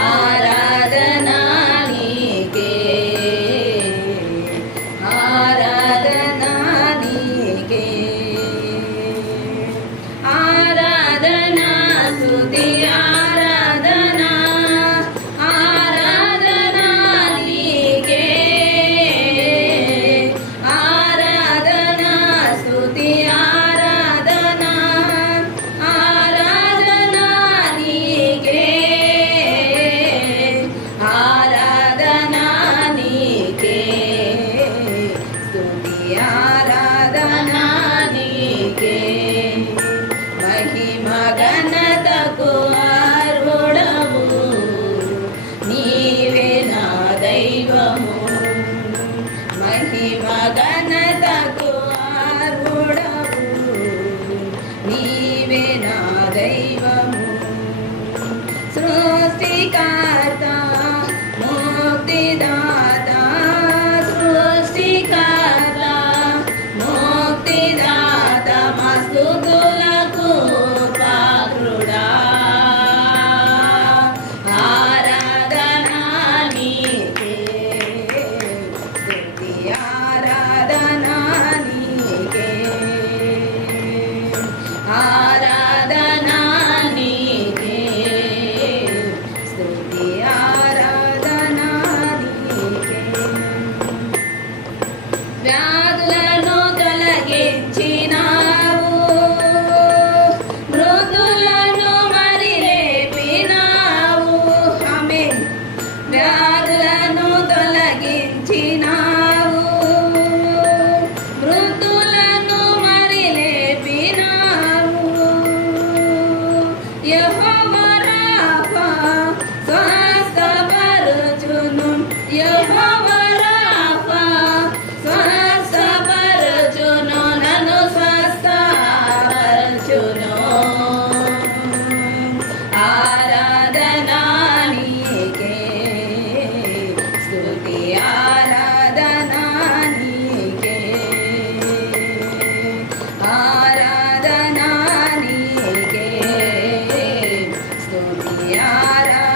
ఆరాధనా నీకే, ఆరాధనా నీకే, ఆరాధనా స్తుతి ఆరాధనా, ఆరాధనా నీకే, ఆరాధనా స్తుతి ఆరాధనా, ఆరాధనా నీకే, ఆరాధనా నీకే, స్తుతి ఆరాధనా నీకే, మహిమ ఘనతకు అర్హుడవు నీవే నా దైవము, మహిమ ఘనతకు అర్హుడవు నీవే నా దైవము, సృష్టికర్త ముక్తిదాత, సృష్టికర్త ముక్తిదాత, మా స్తుతులకు పాత్రుడా, ఆరాధనా నీకే, స్తుతి ఆరాధనా నీకే, ఆరాధనా నీకే, స్తుతి ఆరాధనా నీకే, వ్యాధులను తొలగించినావు, మృతులను మరి లేపినావు, ఆమేన్, వ్యాధులను తొలగించినావు, మృతులను మరి లేపినావు, యెహోవా రాఫా స్వస్థపరచును, యెహోవా రాఫా స్వస్థపరచును, నన్ను స్వస్థపరచును, ఆరాధనా నీకే, స్తుతి ఆరాధనా నీకే, ఆరాధనా నీకే, స్తుతి ఆరాధనా